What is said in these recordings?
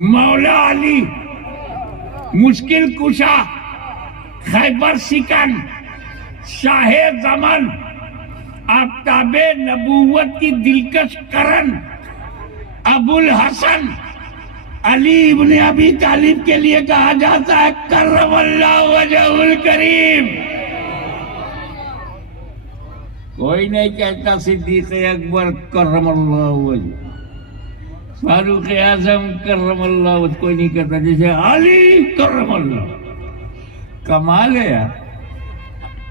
مولا علی مشکل کشا، خیبر سکن، شاہ زمن، آفتاب نبوت کی دلکش کرن، ابو الحسن علی ابن ابی طالب کے لیے کہا جاتا ہے کرم اللہ وجہ الکریم۔ کوئی نہیں کہتا صدیق اکبر کرم اللہ وجہ، فاروق اعظم کرم اللہ وجہ، کوئی نہیں کہتا جیسے علی کرم اللہ۔ کمال ہے یار،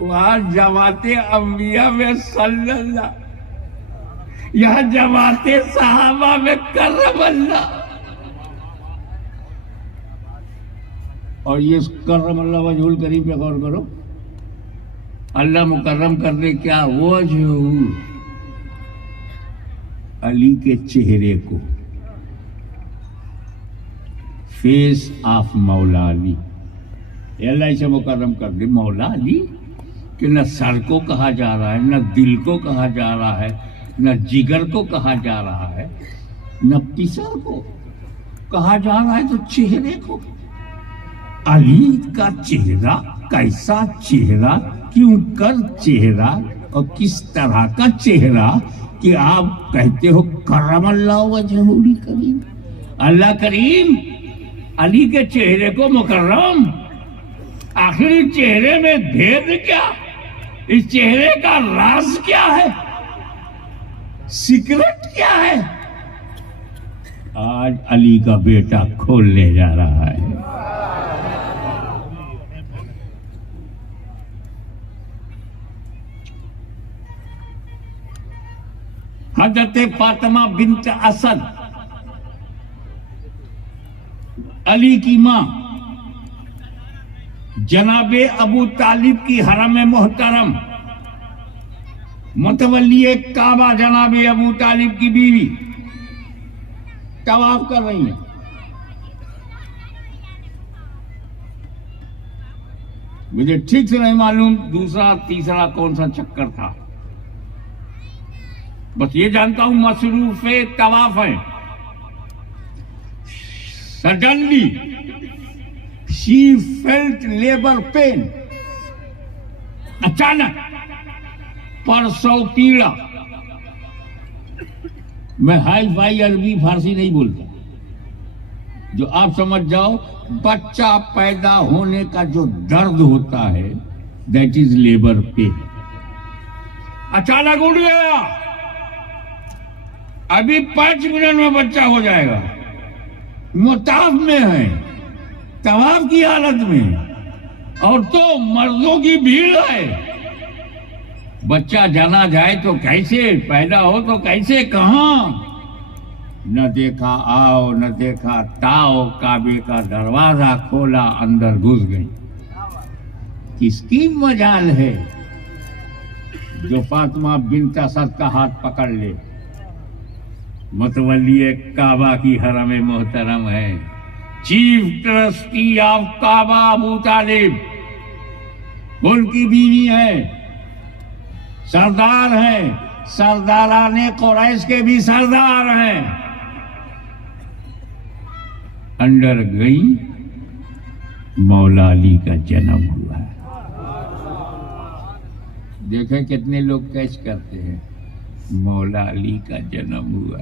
وہاں جماعت انبیاء میں صلی اللہ، یہاں جماعت صحابہ میں کرم اللہ۔ اور یہ کرم اللہ وجہ الکریم پہ غور کرو، اللہ مکرم کر دے کیا وجہ علی کے چہرے کو، فیس آف مولا علی، اللہ اسے مکرم کر دے مولا علی، کہ نہ سر کو کہا جا رہا ہے، نہ دل کو کہا جا رہا ہے، نہ جگر کو کہا جا رہا ہے، نہ پسر کو کہا جا رہا ہے، تو چہرے کو۔ علی کا چہرہ کیسا چہرہ، کیوں کر چہرہ، اور کس طرح کا چہرہ کہ آپ کہتے ہو کرم اللہ وجہ الکریم۔ اللہ کریم علی کے چہرے کو مکرم، آخر اس چہرے میں بھید کیا، اس چہرے کا راز کیا ہے، سیکرٹ کیا ہے، آج علی کا بیٹا کھولنے جا رہا ہے۔ حضرت فاطمہ بنت اسد علی کی ماں، جناب ابو طالب کی حرم محترم، متولی کعبہ جناب ابو طالب کی بیوی طواف کر رہی ہیں۔ مجھے ٹھیک سے نہیں معلوم دوسرا تیسرا کون سا چکر تھا، بس یہ جانتا ہوں مصروف طواف ہے۔ Suddenly she felt labor pain، اچانک پرسو پیڑا۔ میں ہائی فائی عربی فارسی نہیں بولتا، جو آپ سمجھ جاؤ بچہ پیدا ہونے کا جو درد ہوتا ہے دیٹ از لیبر پین۔ اچانک اٹھ گیا، ابھی 5 منٹ میں بچہ ہو جائے گا، مطاف میں ہے، طواف کی حالت میں، اور تو مردوں کی بھیڑ ہے، بچہ جانا جائے تو کیسے، پیدا ہو تو کیسے، کہاں، نہ دیکھا آؤ نہ دیکھا تاؤ، کعبے کا دروازہ کھولا، اندر گھس گئی۔ کس کی مجال ہے جو فاطمہ بنت اسد کا ہاتھ پکڑ لے؟ متولی کعبہ کی حرم محترم ہے، چیف ٹرسٹی آف کعبہ ابو طالب، ان کی بیوی ہے، سردار ہیں، سرداران قریش کے بھی سردار ہیں، اندر گئی، مولا علی کا جنم ہوا ہے۔ دیکھیں کتنے لوگ کیچ کرتے ہیں، مولا علی کا جنم ہوا،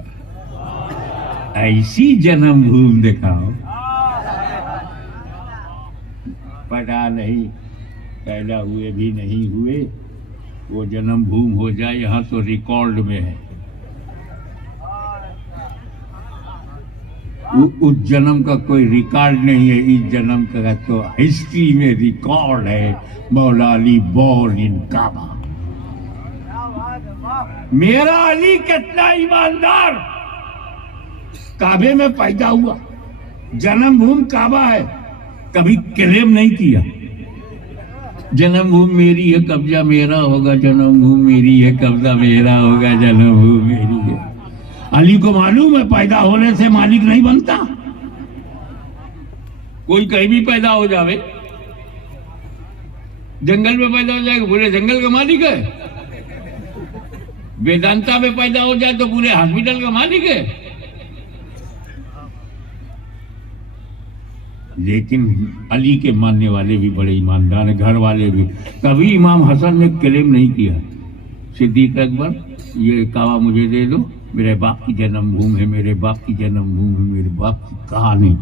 ایسی جنم بھوم دکھاؤ، پتا نہیں پیدا ہوئے بھی نہیں ہوئے، وہ جنم بھوم ہو جائے، یہاں تو ریکارڈ میں ہے، اس جنم کا کوئی ریکارڈ نہیں ہے، اس جنم کا تو ہسٹری میں ریکارڈ ہے، مولا علی بورن ان کعبہ۔ میرا علی کتنا ایماندار، کعبے میں پیدا ہوا، جنم بھوم کعبہ ہے، کبھی کلیم نہیں کیا جنم بھوم میری ہے، قبضہ میرا ہوگا، جنم بھوم میری ہے، قبضہ میرا ہوگا، جنم بھوم میری ہے۔ علی کو معلوم ہے پیدا ہونے سے مالک نہیں بنتا، کوئی کہیں بھی پیدا ہو جاوے، جنگل میں پیدا ہو جائے گا پورے جنگل کا مالک ہے، ویدانتا میں پیدا ہو جائے تو پورے ہاسپٹل کا مالک ہے۔ لیکن علی کے ماننے والے بھی بڑے ایماندار ہیں، گھر والے بھی. کبھی امام حسن نے کلیم نہیں کیا صدیق اکبر یہ کعبہ مجھے دے دو، میرے باپ کی جنم بھوم ہے، میرے باپ کی جنم بھوم ہے، میرے باپ کی کہانی.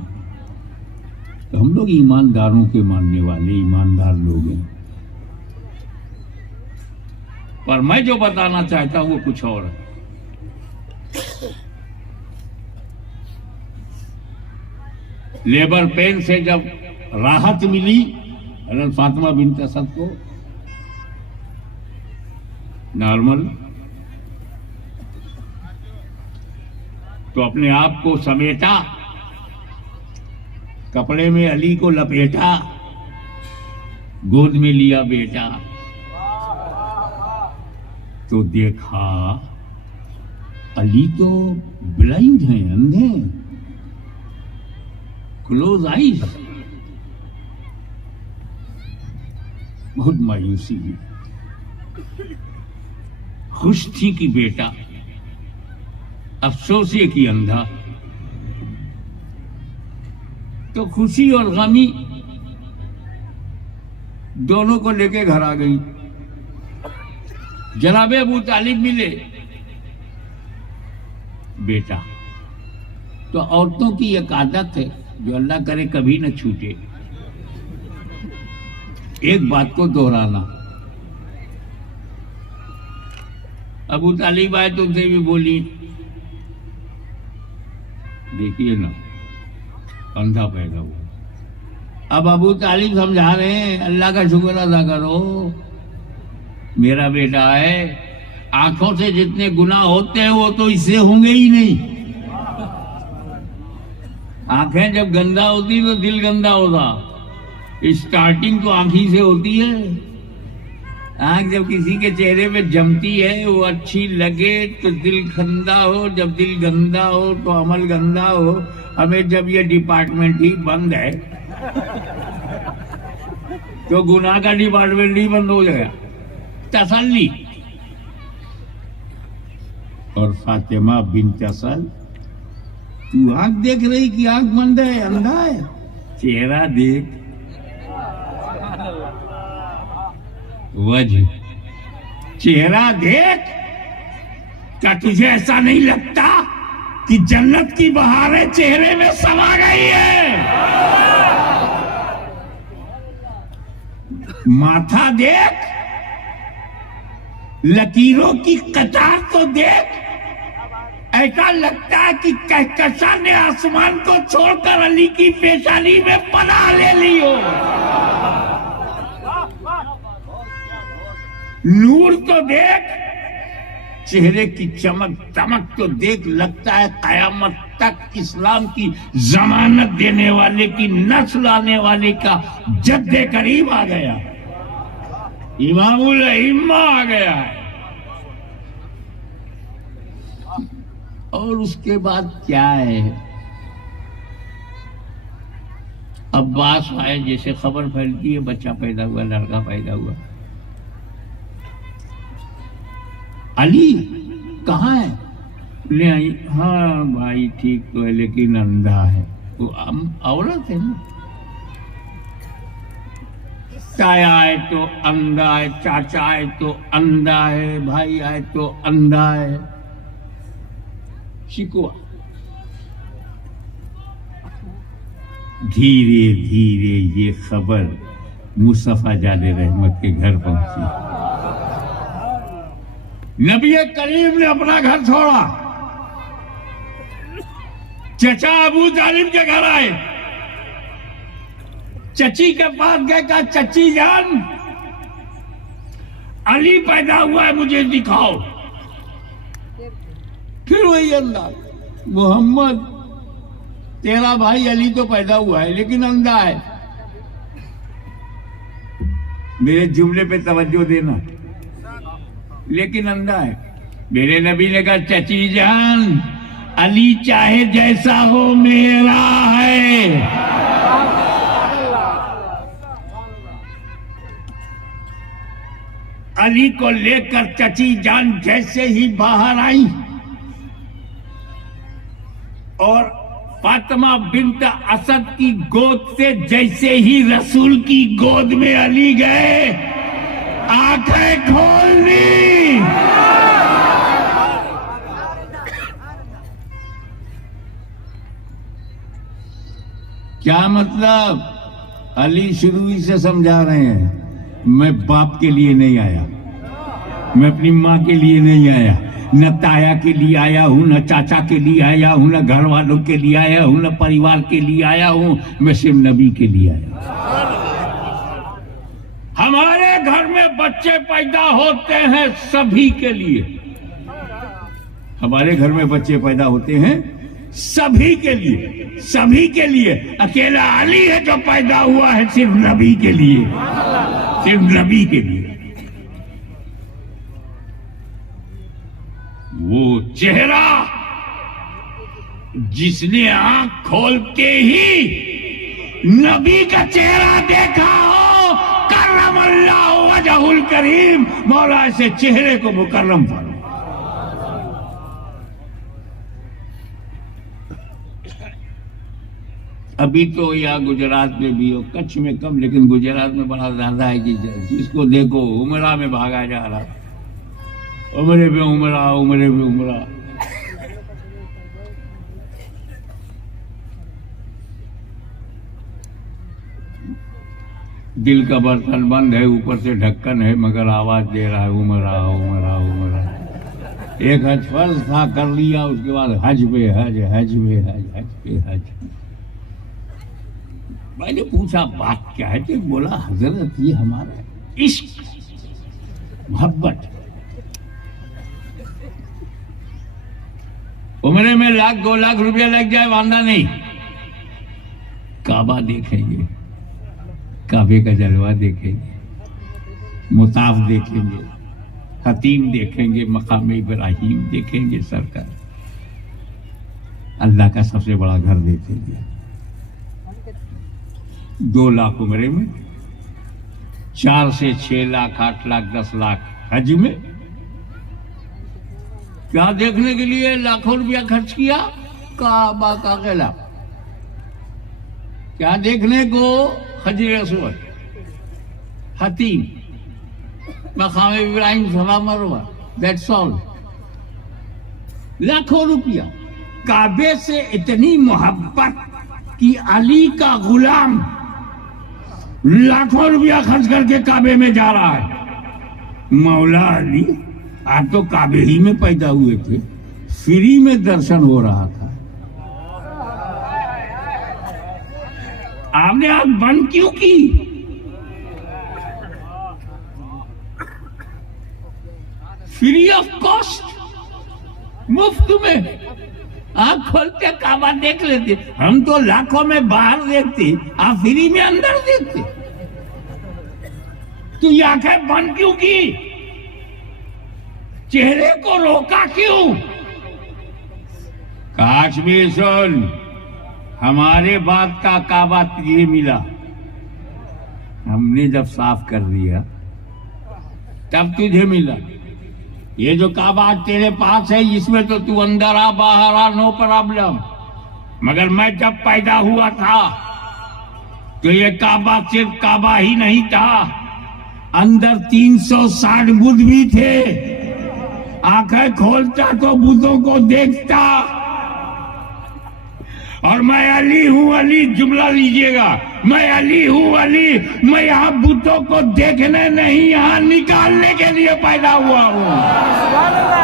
تو ہم لوگ ایمانداروں کے ماننے والے ایماندار لوگ ہیں. پر میں جو بتانا چاہتا ہوں وہ کچھ اور ہے. لیبر پین سے جب راحت ملی حضرت فاطمہ بنت اسد کو، نارمل، تو اپنے آپ کو سمیٹا، کپڑے میں علی کو لپیٹا، گود میں لیا بیٹا، تو دیکھا علی تو بلائنڈ ہیں، اندھے، کلوز آئیز. بہت مایوسی ہوئی. خوش تھی کہ بیٹا، افسوس یہ کہ اندھا. تو خوشی اور غمی دونوں کو لے کے گھر آ گئی. جناب ابو طالب ملے. بیٹا، تو عورتوں کی ایک عادت ہے جو اللہ کرے کبھی نہ چھوٹے، ایک بات کو دہرانا. ابو طالب آئے تو ان سے بھی بولی، دیکھیے نا اندھا پیدا ہوا. اب ابو طالب سمجھا رہے ہیں اللہ کا شکر ادا کرو، میرا بیٹا ہے، آنکھوں سے جتنے گناہ ہوتے ہیں وہ تو اس سے ہوں گے ہی نہیں. آنکھیں جب گندا ہوتی تو دل گندا ہوتا. اسٹارٹنگ تو آنکھی سے ہوتی ہے. آنکھ جب کسی کے چہرے پہ جمتی ہے وہ اچھی لگے تو دل گندا ہو، جب دل گندا ہو تو عمل گندا ہو. ہمیں جب یہ ڈپارٹمنٹ ہی بند ہے تو گناہ کا ڈپارٹمنٹ ہی بند ہو جائے گا. تسلی. اور فاطمہ بنت اسد، تو آنکھ دیکھ رہی کہ آنکھ بند ہے، اندھا ہے، چہرہ دیکھ. وجہ چہرہ دیکھ. کیا تجھے ایسا نہیں لگتا کہ جنت کی بہاریں چہرے میں سما گئی ہے؟ ماتھا دیکھ، لکیروں کی قطار تو دیکھ. ایسا لگتا ہے کہ کہکشاں نے آسمان کو چھوڑ کر علی کی پیشانی میں پناہ لے لی ہو. نور تو دیکھ، چہرے کی چمک دمک تو دیکھ. لگتا ہے قیامت تک اسلام کی ضمانت دینے والے کی نسل آنے والے کا جد کریم آ گیا، امام الائمہ آ گیا ہے. اور اس کے بعد کیا ہے؟ عباس آئے، جیسے خبر پھیلتی ہے بچہ پیدا ہوا، لڑکا پیدا ہوا. علی کہاں ہے؟ لے آئی. ہاں بھائی ٹھیک تو ہے لیکن اندھا ہے. وہ عورت ہے نا. تایا آئے تو اندھا ہے، چاچا آئے تو اندھا ہے، بھائی آئے تو اندھا ہے. شکوا. دھیرے دھیرے یہ خبر مصطفیٰ جان رحمت کے گھر پہنچی. نبی کریم نے اپنا گھر چھوڑا، چچا ابو طالب کے گھر آئے. چچی کے پاس گئے، کہا چچی جان علی پیدا ہوا ہے، مجھے دکھاؤ. پھر وہی انداز، محمد تیرا بھائی علی تو پیدا ہوا ہے لیکن اندھا ہے. میرے جملے پہ توجہ دینا، لیکن اندھا ہے. میرے نبی نے کہا چچی جان علی چاہے جیسا ہو میرا ہے. علی کو لے کر چچی جان جیسے ہی باہر آئی اور فاطمہ بنت اسد کی گود سے جیسے ہی رسول کی گود میں علی گئے، آنکھیں کھول لی۔ کیا مطلب؟ علی شروع ہی سے سمجھا رہے ہیں، میں باپ کے لیے نہیں آیا، میں اپنی ماں کے لیے نہیں آیا، نہ تایا کے لیے آیا ہوں، نہ چاچا کے لیے آیا ہوں، نہ گھر والوں کے لیے آیا ہوں، نہ پریوار کے لیے آیا ہوں، میں صرف نبی کے لیے آیا ہوں۔ ہمارے گھر میں بچے پیدا ہوتے ہیں سبھی کے لیے، ہمارے گھر میں بچے پیدا ہوتے ہیں سبھی کے لیے، سبھی کے لیے۔ اکیلا علی ہے جو پیدا ہوا ہے صرف نبی کے لیے، صرف نبی کے لیے۔ وہ چہرہ جس نے آنکھ کھولتے ہی نبی کا چہرہ دیکھا ہو، کرم اللہ وجہ الکریم، مولا ایسے چہرے کو مکرم فرمائے۔ ابھی تو یا گجرات میں بھی ہو، کچھ میں کم، لیکن گجرات میں بڑا زیادہ ہے کہ جس کو دیکھو عمرہ میں بھاگا جا رہا، عمرے پہ عمرہ، عمرے پہ عمرہ۔ دل کا برتن بند ہے، اوپر سے ڈھکن ہے، مگر آواز دے رہا ہے عمرہ عمرہ عمرہ۔ ایک حج فرض تھا، کر لیا، اس کے بعد حج پہ حج، حج پہ حج، حج پہ حج۔ میں نے پوچھا بات کیا ہے، کہ بولا حضرت یہ ہمارا عشق، محبت، عمرے میں 1,00,000-2,00,000 روپیہ لگ جائے واندہ نہیں، کعبہ دیکھیں گے، کعبے کا جلوہ دیکھیں گے، مطاف دیکھیں گے، حتیم دیکھیں گے، مقام ابراہیم دیکھیں گے، سرکار اللہ کا سب سے بڑا گھر دیکھیں گے۔ 2 لاکھ عمرے میں، 4 سے 6 لاکھ، 8 لاکھ، 10 لاکھ حج میں۔ کیا دیکھنے کے لیے لاکھوں روپیہ خرچ کیا؟ کعبہ کا قلعہ۔ کیا دیکھنے کو؟ حجر اسود، حتیم، مقام ابراہیم، صفا مروہ، دیٹس آل۔ لاکھوں روپیہ۔ کعبے سے اتنی محبت کہ علی کا غلام لاکھوں روپیہ خرچ کر کے کعبے میں جا رہا ہے۔ مولا علی، آپ تو کعبے ہی میں پیدا ہوئے تھے، فری میں درشن ہو رہا تھا، آپ نے آنکھ بند کیوں کی؟ فری آف کاسٹ، مفت میں آپ کھولتے کعبہ دیکھ لیتے۔ ہم تو لاکھوں میں باہر دیکھتے، آپ فری میں اندر دیکھتے، تو یہ آنکھیں بند کیوں کی؟ چہرے کو روکا کیوں؟ کاش بھی سن، ہمارے باپ کا کعبہ تجھے ملا، ہم نے جب صاف کر دیا تب تجھے ملا۔ یہ جو کعبہ تیرے پاس ہے، اس میں تو اندر آ باہر آ، نو پرابلم۔ مگر میں جب پیدا ہوا تھا تو یہ کعبہ صرف کعبہ ہی نہیں تھا، اندر 360 بدھ بھی تھے۔ آنکھیں کھولتا تو بدھوں کو دیکھتا، اور میں علی ہوں، علی جملہ لیجئے گا، میں علی ہوں، علی، میں یہاں بتوں کو دیکھنے نہیں، یہاں نکالنے کے لیے پیدا ہوا ہوں۔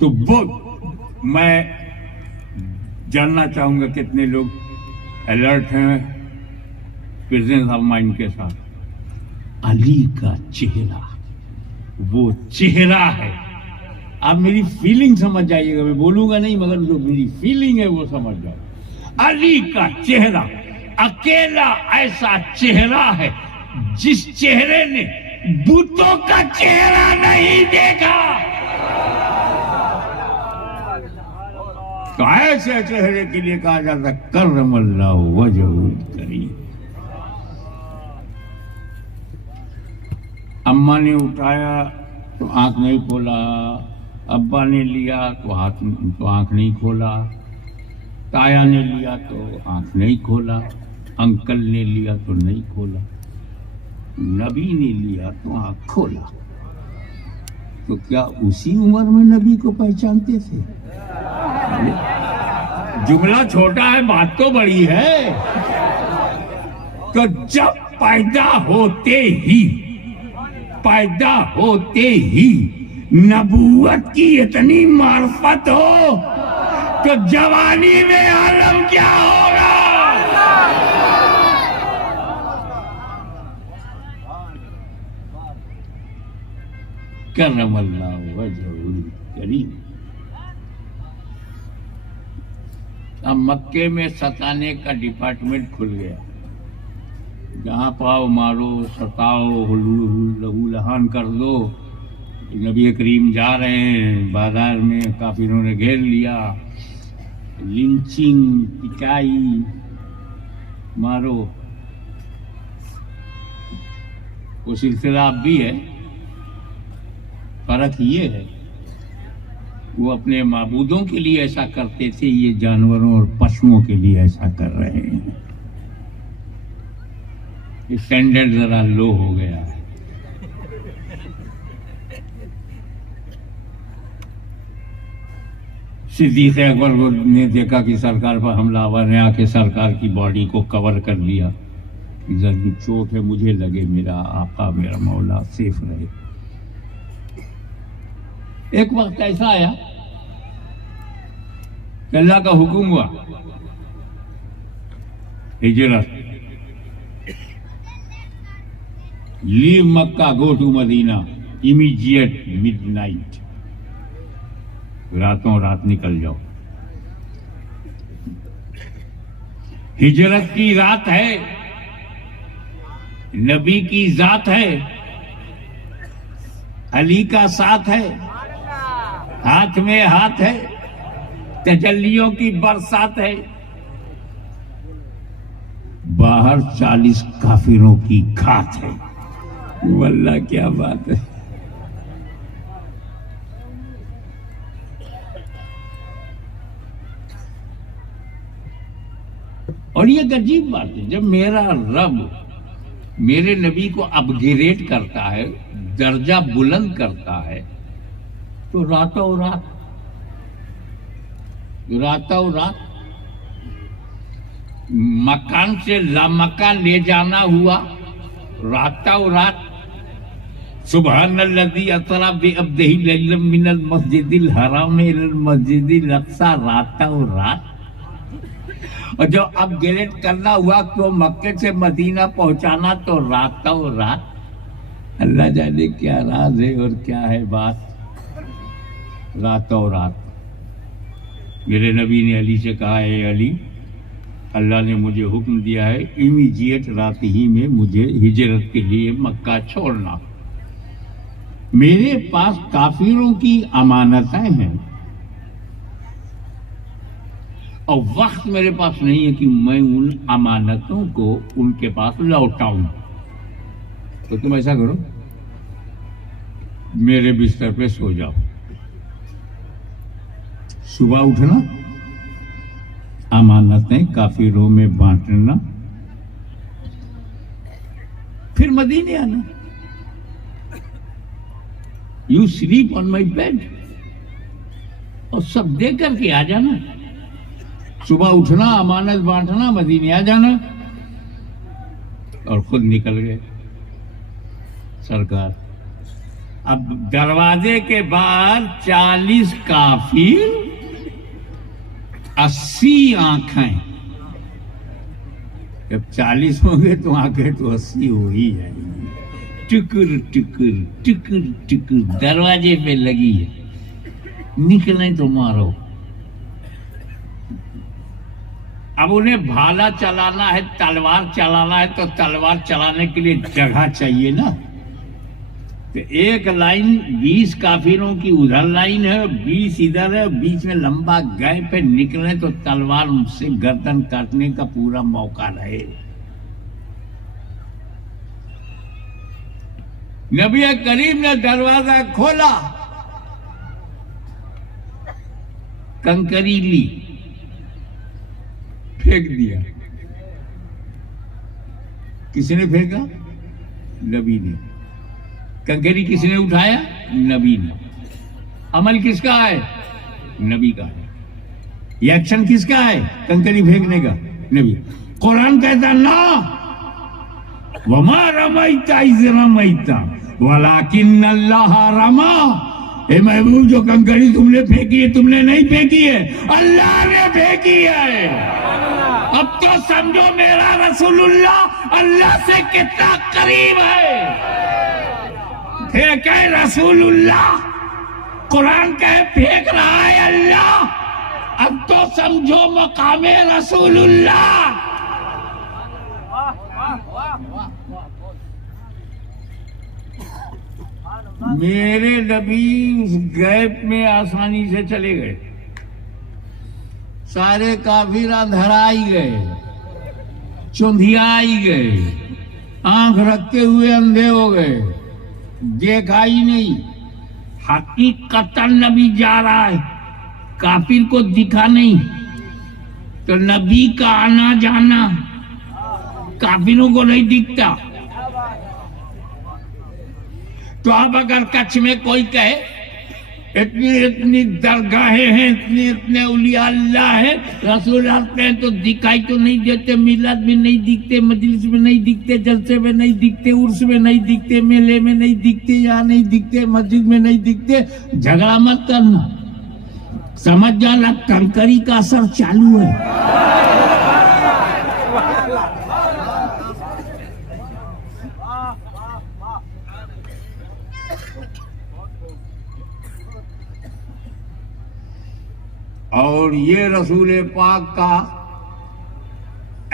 تو وہ میں جاننا چاہوں گا کتنے لوگ الرٹ ہیں پریزنس آف مائنڈ کے ساتھ۔ علی کا چہرہ وہ چہرہ ہے، آپ میری فیلنگ سمجھ جائیے گا، میں بولوں گا نہیں مگر جو میری فیلنگ ہے وہ سمجھ جاؤ۔ علی کا چہرہ اکیلا ایسا چہرہ ہے جس چہرے نے بتوں کا چہرہ نہیں دیکھا، تو ایسے چہرے کے لیے کہا جاتا کرم اللہ وجہ الکریم۔ اماں نے اٹھایا تو آنکھ نہیں کھولا، ابا نے لیا تو آنکھ نہیں کھولا، تایا نے لیا تو آنکھ نہیں کھولا، انکل نے لیا تو نہیں کھولا، نبی نے لیا تو آنکھ کھولا۔ تو کیا اسی عمر میں نبی کو پہچانتے تھے؟ جملہ چھوٹا ہے، بات تو بڑی ہے۔ تو جب پیدا ہوتے ہی نبوت کی اتنی معرفت ہو تو جوانی میں عالم کیا ہوگا؟ کرم اللہ وجہ الکریم۔ اب مکے میں ستانے کا ڈپارٹمنٹ کھل گیا، جہاں پاؤ مارو، ستاؤ، لہو لہان کر دو۔ نبی کریم جا رہے ہیں، بازار میں کافروں نے گھیر لیا، لنچنگ، پٹائی، مارو، وہ سلسلہ اب بھی ہے۔ فرق یہ ہے وہ اپنے معبودوں کے لیے ایسا کرتے تھے، یہ جانوروں اور پشوؤں کے لیے ایسا کر رہے ہیں۔ اسٹینڈرڈ ذرا لو ہو گیا ہے۔ صدیق اکبر کو نے دیکھا کہ سرکار پر حملہ آور نے آ کے سرکار کی باڈی کو کور کر لیا، ذرا چوٹ ہے مجھے لگے، میرا آقا میرا مولا سیف رہے۔ ایک وقت ایسا آیا کہ اللہ کا حکم ہوا ہجرت، leave Mecca, go to Medina, immediate midnight, راتوں رات نکل جاؤ۔ ہجرت کی رات ہے، نبی کی ذات ہے، علی کا ساتھ ہے، ہاتھ میں ہاتھ ہے، تجلیوں کی برسات ہے، باہر 40 کافروں کی گھات ہے۔ واللہ کیا بات ہے۔ اور یہ ایک عجیب بات ہے، جب میرا رب میرے نبی کو اپ گریڈ کرتا ہے، درجہ بلند کرتا ہے، تو راتوں رات مکان سے لامکان لے جانا ہوا، راتوں رات۔ سبحان الذی اسری بعبدہ لیلا من المسجد الحرام الی المسجد الاقصی، راتوں رات۔ اور جو اب گریڈ کرنا ہوا تو مکے سے مدینہ پہنچانا، تو راتوں رات۔ اللہ جانے کیا راز ہے اور کیا ہے بات۔ راتوں رات میرے نبی نے علی سے کہا، اے علی، اللہ نے مجھے حکم دیا ہے امیڈیٹ رات ہی میں مجھے ہجرت کے لیے مکہ چھوڑنا۔ میرے پاس کافروں کی امانتیں ہیں اور وقت میرے پاس نہیں ہے کہ میں ان امانتوں کو ان کے پاس لوٹاؤں۔ تو تم ایسا کرو، میرے بستر پہ سو جاؤ، صبح اٹھنا، امانتیں کافروں میں بانٹنا، پھر مدینے آنا۔ You sleep on my bed, اور سب دے کر کے آ جانا۔ صبح اٹھنا، امانت بانٹنا، مدینے آ جانا۔ اور خود نکل گئے سرکار۔ اب دروازے کے باہر 40 کافر، 80 آنکھیں۔ جب 40 ہوں گے تو آنکھیں تو 80 ہو ہی جائیں گی۔ ٹکر ٹکر ٹکر ٹکر دروازے پہ لگی ہے، نکلیں تو مارو۔ اب انہیں بھالا چلانا ہے، تلوار چلانا ہے، تو تلوار چلانے کے لیے جگہ چاہیے نا. تو ایک لائن 20 کافروں کی ادھر لائن ہے، 20 ادھر ہے، بیچ میں لمبا گیپ پہ نکلے تو تلوار سے گردن کاٹنے کا پورا موقع رہے. نبی کریم نے دروازہ کھولا، کنکری لی، پھینک دیا. کس نے پھینکا؟ نبی نے. کنکری کس نے اٹھایا؟ نبی نے. عمل کس کا ہے؟ نبی کا ہے. یہ ایکشن کس کا ہے؟ کنکری پھینکنے کا. نبی. قرآن کہتا نا وما رمیت اذ رمیت ولکن اللہ رما. اے محبوب، جو کنکری تم نے پھینکی ہے تم نے نہیں پھینکی ہے، اللہ نے پھینکی ہے. اب تو سمجھو میرا رسول اللہ اللہ سے کتنا قریب ہے. پھینکے رسول اللہ، قرآن کہے پھینک رہا ہے اللہ. اب تو سمجھو مقام رسول اللہ. میرے نبی اس گیپ میں آسانی سے چلے گئے. سارے کافر اندھرائی گئے، چندھیائی گئے، آنکھ رکھتے ہوئے اندھے ہو گئے، دیکھا ہی نہیں. حقیقتاً نبی جا رہا ہے، کافر کو دکھا نہیں. تو نبی کا آنا جانا کافروں کو نہیں دکھتا. تو اب اگر کچھ میں کوئی کہے اتنی اتنی درگاہیں ہیں، اتنے اولیاء اللہ ہیں، رسول اللہ ہیں، تو دکھائی تو نہیں دیتے، میلاد میں نہیں دکھتے، مجلس میں نہیں دکھتے، جلسے میں نہیں دکھتے، عرس میں نہیں دکھتے، میلے میں نہیں دکھتے، یہاں نہیں دکھتے، مسجد میں نہیں دکھتے. جھگڑا مت کرنا، سمجھ جانا کنکری کا اثر چالو ہے. اور یہ رسول پاک کا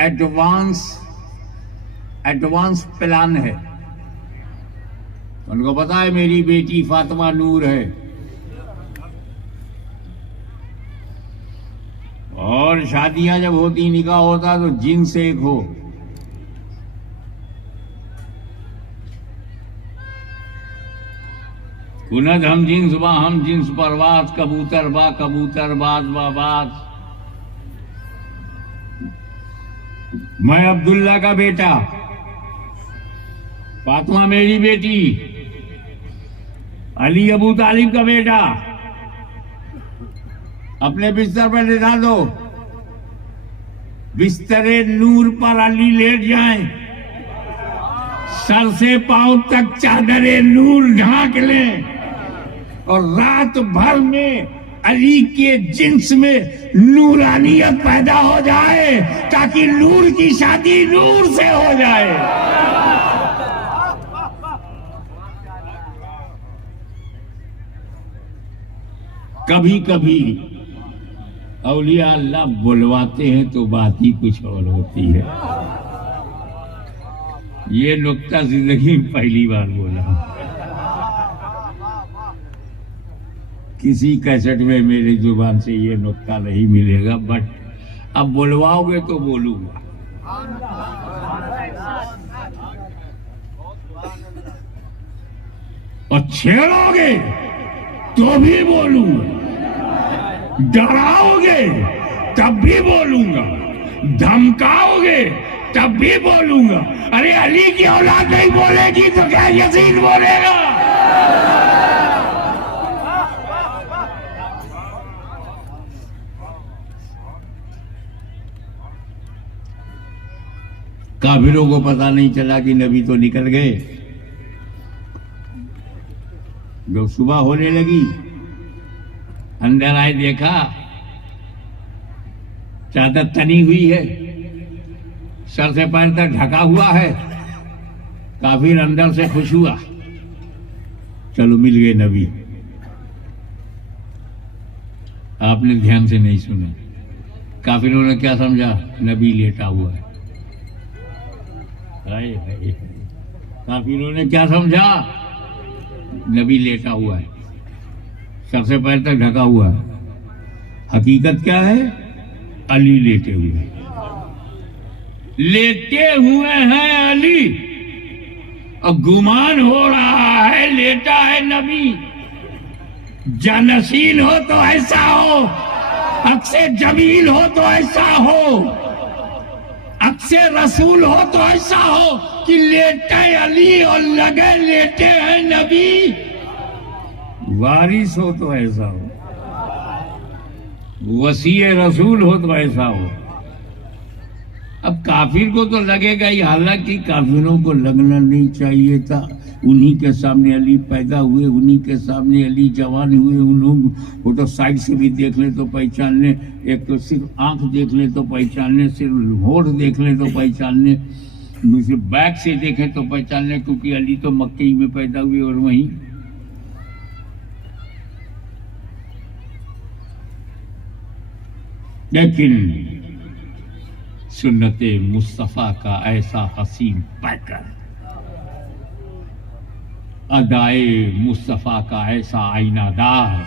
ایڈوانس پلان ہے. ان کو پتا ہے میری بیٹی فاطمہ نور ہے، اور شادیاں جب ہوتی، نکاح ہوتا تو جن سے ایک ہو. کند ہم جنس با ہم جنس پرواز، کبوتر با کبوتر باز با باز. میں عبداللہ کا بیٹا، فاطمہ میری بیٹی، علی ابو طالب کا بیٹا. اپنے بستر پر لٹا دو، بستر نور پر علی لیٹ جائیں، سر سے پاؤں تک چادر نور ڈھانک لیں، اور رات بھر میں علی کے جنس میں نورانیت پیدا ہو جائے، تاکہ نور کی شادی نور سے ہو جائے. کبھی کبھی اولیاء اللہ بلواتے ہیں تو بات ہی کچھ اور ہوتی ہے. یہ نکتہ زندگی میں پہلی بار بولا ہوں. کسی کیسٹ میں میری زبان سے یہ نکتہ نہیں ملے گا، بٹ اب بلواؤ گے تو بولوں گا. اور چھیڑو گے تو بھی بولوں گا، ڈراؤ گے تب بھی بولوں گا، دھمکاؤ گے تب بھی بولوں گا. ارے علی کی اولاد نہیں بولے گی تو کیا یزید بولے گا؟ کافروں کو پتا نہیں چلا کہ نبی تو نکل گئے. جب صبح ہونے لگی اندر آئے، دیکھا چادر تنی ہوئی ہے، سر سے پیر تک ڈھکا ہوا ہے. کافر اندر سے خوش ہوا، چلو مل گئے نبی. آپ نے دھیان سے نہیں سنے. کافروں نے کیا سمجھا؟ نبی لیٹا ہوا ہے. کافروں نے کیا سمجھا؟ نبی لیٹا ہوا ہے، سب سے پیر تک ڈھکا ہوا ہے. حقیقت کیا ہے؟ علی لیٹے ہوئے، لیٹے ہوئے ہیں علی، اور گمان ہو رہا ہے لیٹا ہے نبی. جانشین ہو تو ایسا ہو، عکس جمیل ہو تو ایسا ہو، عکس رسول ہو تو ایسا ہو کہ لیٹے علی اور لگے لیٹے ہیں نبی. وارث ہو تو ایسا ہو، وصی رسول ہو تو ایسا ہو. اب کافر کو تو لگے گا ہی، حالانکہ کافروں کو لگنا نہیں چاہیے تھا. انہی کے سامنے علی پیدا ہوئے، انہی کے سامنے علی جوان ہوئے. انہوں وہ تو سائڈ سے بھی دیکھ لیں تو پہچان لیں، ایک تو صرف آنکھ دیکھ لیں تو پہچان لیں، صرف ہونٹ دیکھ لیں تو پہچان لیں، صرف بیک سے دیکھیں تو پہچان لیں، کیونکہ علی تو مکے میں پیدا ہوئے اور وہیں. لیکن سنت مصطفیٰ کا ایسا حسین پیکر، ادائے مصطفیٰ کا ایسا آئینہ دار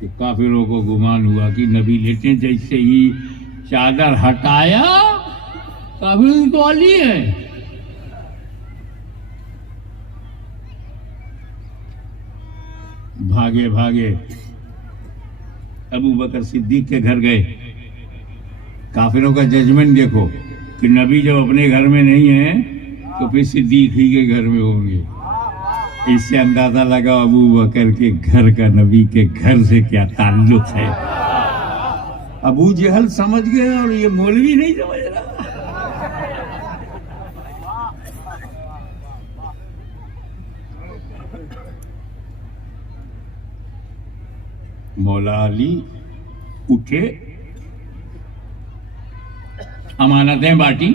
کہ کافروں کو گمان ہوا کہ نبی لیٹے. جیسے ہی چادر ہٹایا، کافر تو علی ہے. بھاگے بھاگے ابو بکر صدیق کے گھر گئے. کافروں کا ججمنٹ دیکھو کہ نبی جب اپنے گھر میں نہیں ہے تو پھر صدیق ہی کے گھر میں ہوں گے. اس سے اندازہ لگا ابو بکر کے گھر کا نبی کے گھر سے کیا تعلق ہے. ابو جہل سمجھ گیا اور یہ مولوی نہیں سمجھ رہا. مولا علی اٹھے، امانتیں بانٹی،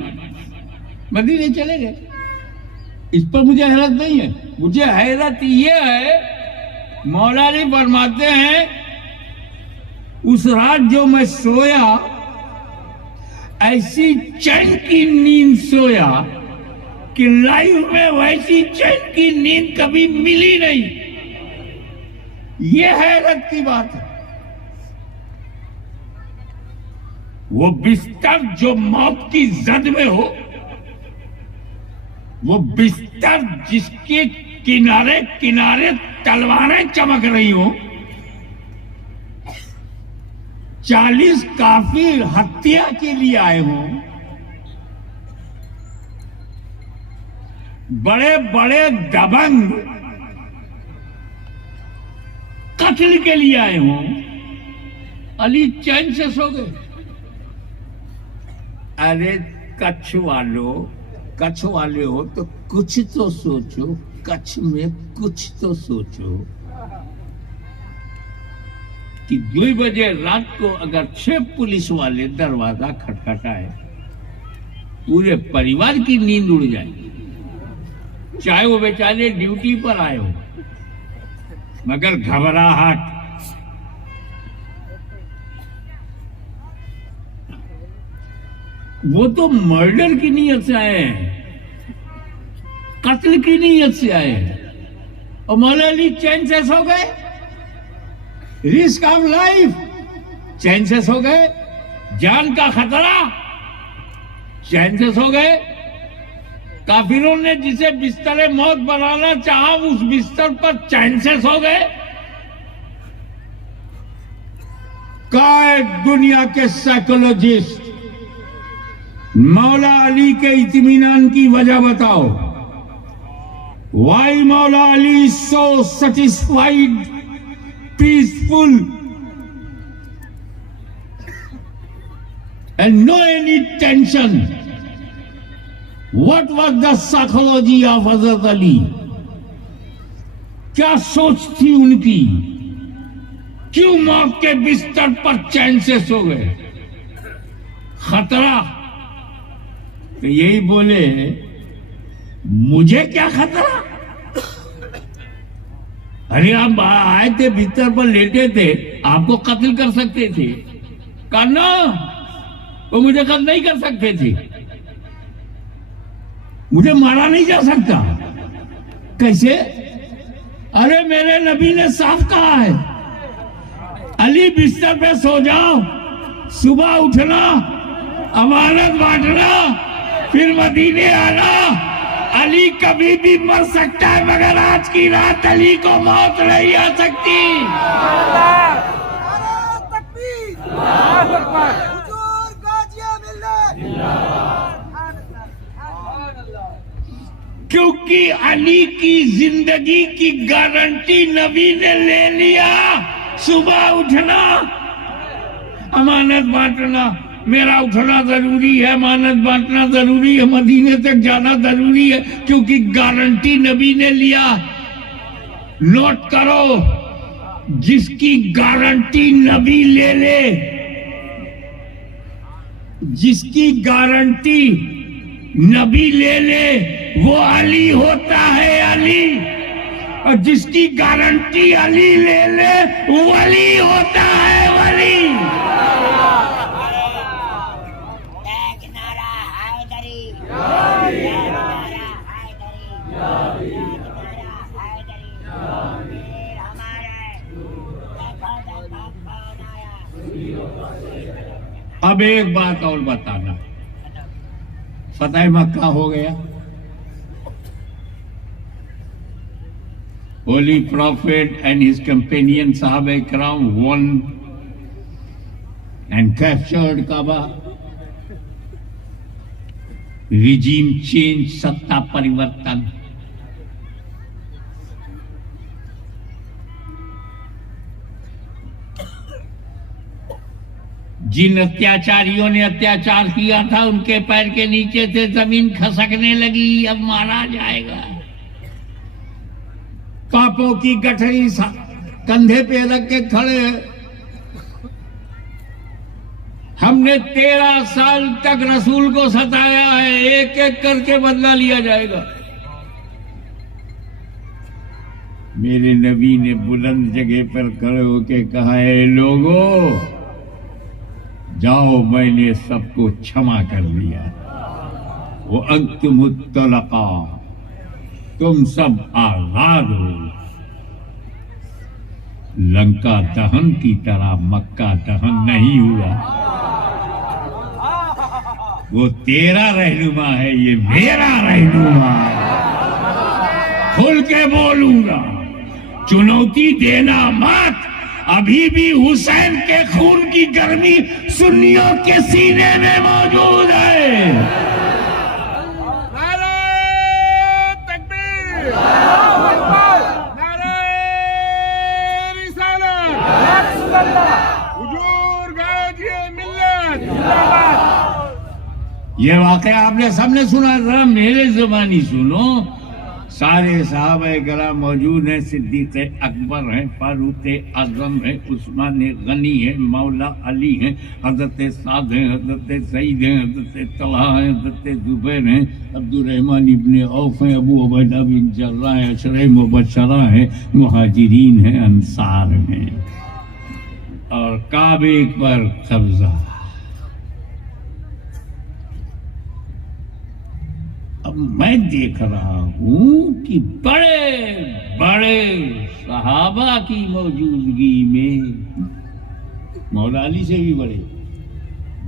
مدینے چلے گئے. اس پر مجھے حیرت نہیں ہے، مجھے حیرت یہ ہے، مولا علی فرماتے ہیں اس رات جو میں سویا ایسی چین کی نیند سویا کہ لائف میں ویسی چین کی نیند کبھی ملی نہیں. یہ حیرت کی بات ہے. وہ بستر جو موت کی زد میں ہو، وہ بستر جس کے کنارے کنارے تلواریں چمک رہی ہوں، 40 کافر ہتیا کے لیے آئے ہوں، بڑے بڑے دبنگ قتل کے لیے آئے ہوں، علی چین سے سو گئے. ارے کچھ والے ہو تو کچھ تو سوچو، کچھ میں کچھ تو سوچو کہ 2 بجے رات کو اگر 6 پولیس والے دروازہ کھٹکھٹائے، پورے پریوار کی نیند اڑ جائے، چاہے وہ بیچارے ڈیوٹی پر آئے ہو، مگر گھبراہٹ. وہ تو مرڈر کی نیت سے آئے ہیں، قتل کی نیت سے آئے ہیں، اور مولا علی چین سے سو گئے. رسک آف لائف، چین سے سو گئے. جان کا خطرہ، چین سے سو گئے. کافروں نے جسے بستر موت بنانا چاہا، اس بستر پر چین سے سو گئے. قائد دنیا کے سائیکولوجسٹ، مولا علی کے اطمینان کی وجہ بتاؤ. Why Maula Ali so satisfied, peaceful and no any tension. What was the psychology of حضرت علی؟ کیا سوچ تھی ان کی؟ کیوں موت کے بستر پر چین سے سو گئے؟ خطرہ تو یہی بولے، مجھے کیا خطرہ؟ ارے آپ آئے تھے بستر پر لیٹے تھے، آپ کو قتل کر سکتے تھے، کہا نا وہ مجھے قتل نہیں کر سکتے تھے، مجھے مارا نہیں جا سکتا۔ کیسے؟ ارے میرے نبی نے صاف کہا ہے، علی بستر پہ سو جاؤ، صبح اٹھنا، امانت بانٹنا، پھر مدینے آنا۔ علی کبھی بھی مر سکتا ہے مگر آج کی رات علی کو موت نہیں آ سکتی۔ کیونکہ علی کی زندگی کی گارنٹی نبی نے لے لیا۔ صبح اٹھنا، امانت بانٹنا، میرا اٹھنا ضروری ہے، امانت بانٹنا ضروری ہے، مدینے تک جانا ضروری ہے، کیونکہ گارنٹی نبی نے لیا۔ نوٹ کرو، جس کی گارنٹی نبی لے لے، جس کی گارنٹی نبی لے لے وہ علی ہوتا ہے، علی۔ اور جس کی گارنٹی علی لے لے ولی ہوتا ہے، ولی۔ اب ایک بات اور بتانا، فتح مکہ ہو گیا، Holy Prophet and his companion Sahaba Ikram won and captured Kaaba. Regime change, satta parivartan. جن اتیاچاریوں نے اتیاچار کیا تھا ان کے پیر کے نیچے سے زمین کھسکنے لگی، اب مارا جائے گا۔ پاپوں کی گٹھری کندھے پہ رکھ کے کھڑے ہیں۔ ہم نے 13 سال تک رسول کو ستایا ہے، ایک ایک کر کے بدلہ لیا جائے گا۔ میرے نبی نے بلند جگہ پر کھڑے ہو کے کہا، اے لوگو جاؤ، میں نے سب کو چھما کر دیا، وَأَنْتُمُ الطُّلَقَاءُ، تم سب آزاد ہو۔ لنکا دہن کی طرح مکہ دہن نہیں ہوا۔ وہ تیرا رہنما ہے، یہ میرا رہنما ہے۔ کھل کے بولوں گا، چنوتی دینا مت۔ ابھی بھی حسین کے خون کی گرمی سنیوں کے سینے میں موجود ہے۔ نعرہ تکبیر، نعرہ رسالت، حضور غازی ملت۔ یہ واقعہ آپ نے سب نے سنا، ذرا میرے زبانی سنو۔ سارے صحابہ کرام موجود ہیں، صدیق اکبر ہیں، فاروق اعظم ہیں، عثمان غنی ہیں، مولا علی ہیں، حضرت سعد ہیں، حضرت سعید ہیں، حضرت طلحہ ہیں، حضرت زبیر ہیں، عبد الرحمن ابن عوف ہیں، ابو عبیدہ بن جراح ہیں، عشرہ مبشرہ ہیں، مہاجرین ہیں، انصار ہیں، اور کعبے پر قبضہ۔ اب میں دیکھ رہا ہوں کہ بڑے بڑے صحابہ کی موجودگی میں، مولا علی سے بھی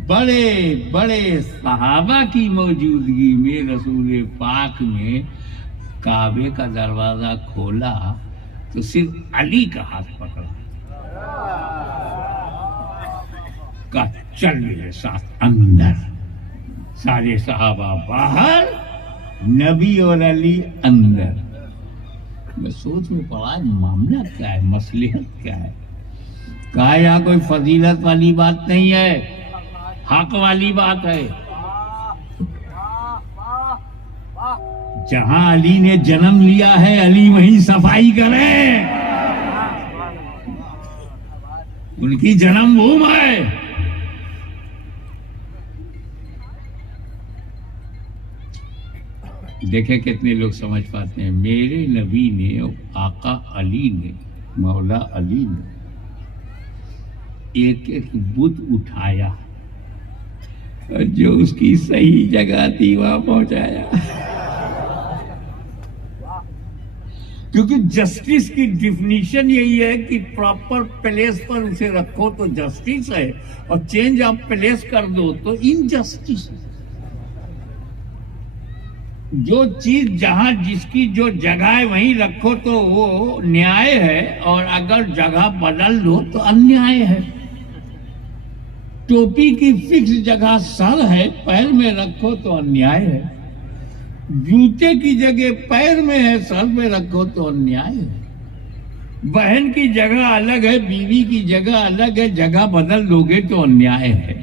بڑے بڑے صحابہ کی موجودگی میں رسول پاک نے کعبے کا دروازہ کھولا تو صرف علی کا ہاتھ پکڑا، کہ چل میرے ساتھ اندر۔ سارے صحابہ باہر، نبی اور علی اندر۔ میں سوچ میں پڑا معاملہ کیا ہے، مصلحت کیا ہے؟ کہا یہاں کوئی فضیلت والی بات نہیں ہے، حق والی بات ہے۔ جہاں علی نے جنم لیا ہے، علی وہیں صفائی کرے، ان کی جنم بھوم ہے۔ دیکھیں کتنے لوگ سمجھ پاتے ہیں۔ میرے نبی نے، آقا علی نے، مولا علی نے ایک ایک بت اٹھایا اور جو اس کی صحیح جگہ تھی وہاں پہنچایا. کیونکہ جسٹس کی ڈیفینیشن یہی ہے کہ پراپر پلیس پر اسے رکھو تو جسٹس ہے اور چینج آف پلیس کر دو تو انجسٹس ہے. جو چیز جہاں جس کی جو جگہ ہے وہیں رکھو تو وہ نیائے ہے اور اگر جگہ بدل دو تو انیائے ہے. ٹوپی کی فکس جگہ سر ہے پیر میں رکھو تو انیائے ہے. جوتے کی جگہ پیر میں ہے سر میں رکھو تو انیائے ہے. بہن کی جگہ الگ ہے بیوی کی جگہ الگ ہے جگہ بدل دو گے تو انیائے ہے.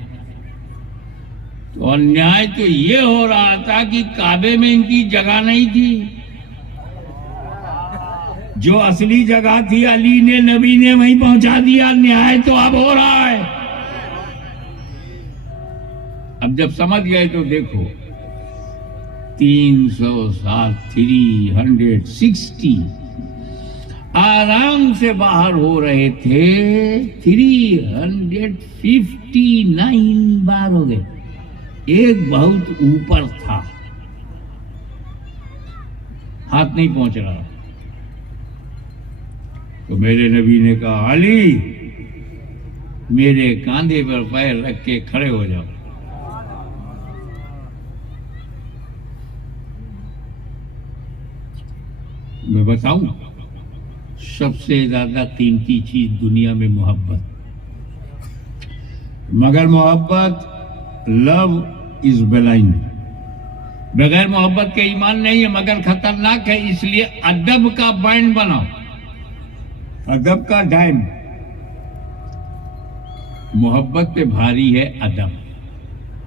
تو انیائے تو یہ ہو رہا تھا کہ کعبے میں ان کی جگہ نہیں تھی. جو اصلی جگہ تھی علی نے نبی نے وہیں پہنچا دیا. انیائے تو اب ہو رہا ہے. اب جب سمجھ گئے تو دیکھو 300 سال 360 آرام سے باہر ہو رہے تھے. 359 بار ہو گئے. ایک بہت اوپر تھا ہاتھ نہیں پہنچ رہا. تو میرے نبی نے کہا علی میرے کاندھے پر پیر رکھ کے کھڑے ہو جاؤ. میں بتاؤں سب سے زیادہ قیمتی چیز دنیا میں محبت. مگر محبت لو از بلائنڈ. بغیر محبت کے ایمان نہیں ہے مگر خطرناک ہے. اس لیے ادب کا بینڈ بناؤ. ادب کا ڈائم. محبت پہ بھاری ہے ادب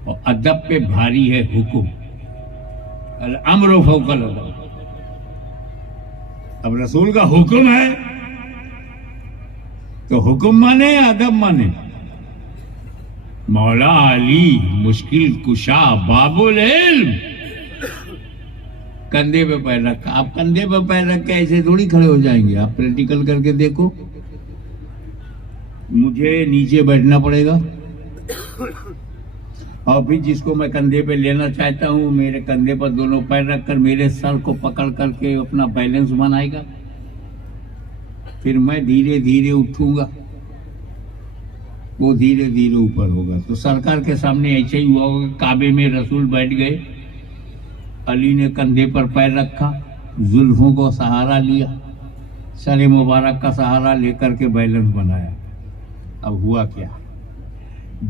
اور ادب پہ بھاری ہے حکم. الامر فوق الادب. اب رسول کا حکم ہے تو حکم مانے ادب مانے. مولا علی مشکل کشا باب العلم. کندھے پہ پیر رکھا. آپ کندھے پہ پیر رکھ کے ایسے تھوڑی کھڑے ہو جائیں گے. آپ پریکٹیکل کر کے دیکھو. مجھے نیچے بیٹھنا پڑے گا اور پھر جس کو میں کندھے پہ لینا چاہتا ہوں میرے کندھے پر دونوں پیر رکھ کر میرے سر کو پکڑ کر کے اپنا بیلنس بنائے گا. پھر میں دھیرے دھیرے اٹھوں گا وہ دھیرے دھیرے اوپر ہوگا. تو سرکار کے سامنے ایسے ہی ہوا ہوگا. کعبے میں رسول بیٹھ گئے. علی نے کندھے پر پیر رکھا زلفوں کو سہارا لیا سر مبارک کا سہارا لے کر کے بیلنس بنایا. اب ہوا کیا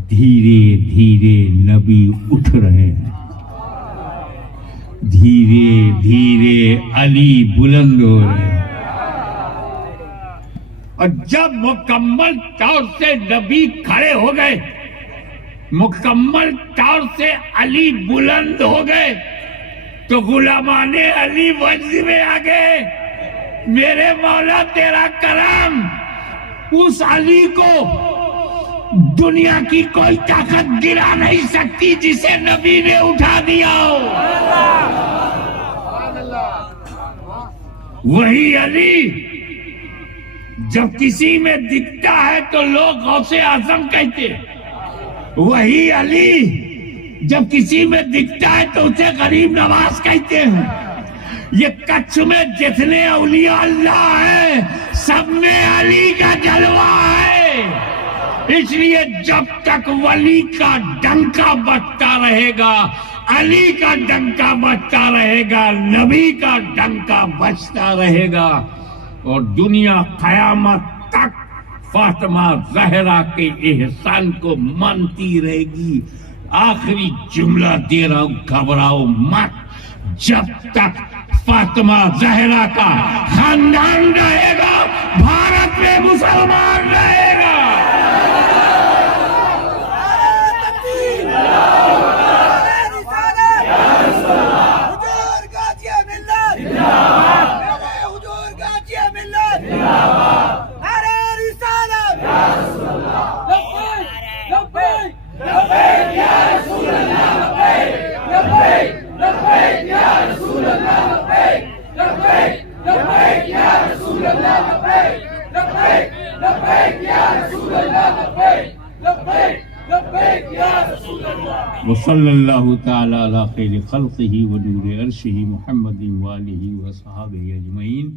دھیرے دھیرے نبی اٹھ رہے ہیں. دھیرے دھیرے علی بلند ہو رہے ہیں. اور جب مکمل طور سے نبی کھڑے ہو گئے مکمل طور سے علی بلند ہو گئے تو غلامان علی وجد میں آ گئے. میرے مولا تیرا کرم. اس علی کو دنیا کی کوئی طاقت گرا نہیں سکتی جسے نبی نے اٹھا دیا ہو. وہی علی جب کسی میں دکھتا ہے تو لوگ غوث اعظم کہتے. وہی علی جب کسی میں دکھتا ہے تو اسے غریب نواز کہتے ہیں. یہ کچھ میں جتنے اولیاء اللہ ہیں سب میں علی کا جلوہ ہے. اس لیے جب تک ولی کا ڈنکا بجتا رہے گا علی کا ڈنکا بجتا رہے گا نبی کا ڈنکا بجتا رہے گا اور دنیا قیامت تک فاطمہ زہرا کے احسان کو مانتی رہے گی. آخری جملہ دے رہا ہوں گھبراؤ مت. جب تک فاطمہ زہرا کا خاندان رہے گا بھارت میں مسلمان رہے گا. وصلی اللہ تعالی علی خیر خلقہ ونور عرشہ محمد وآلہ وصحابہ اجمعین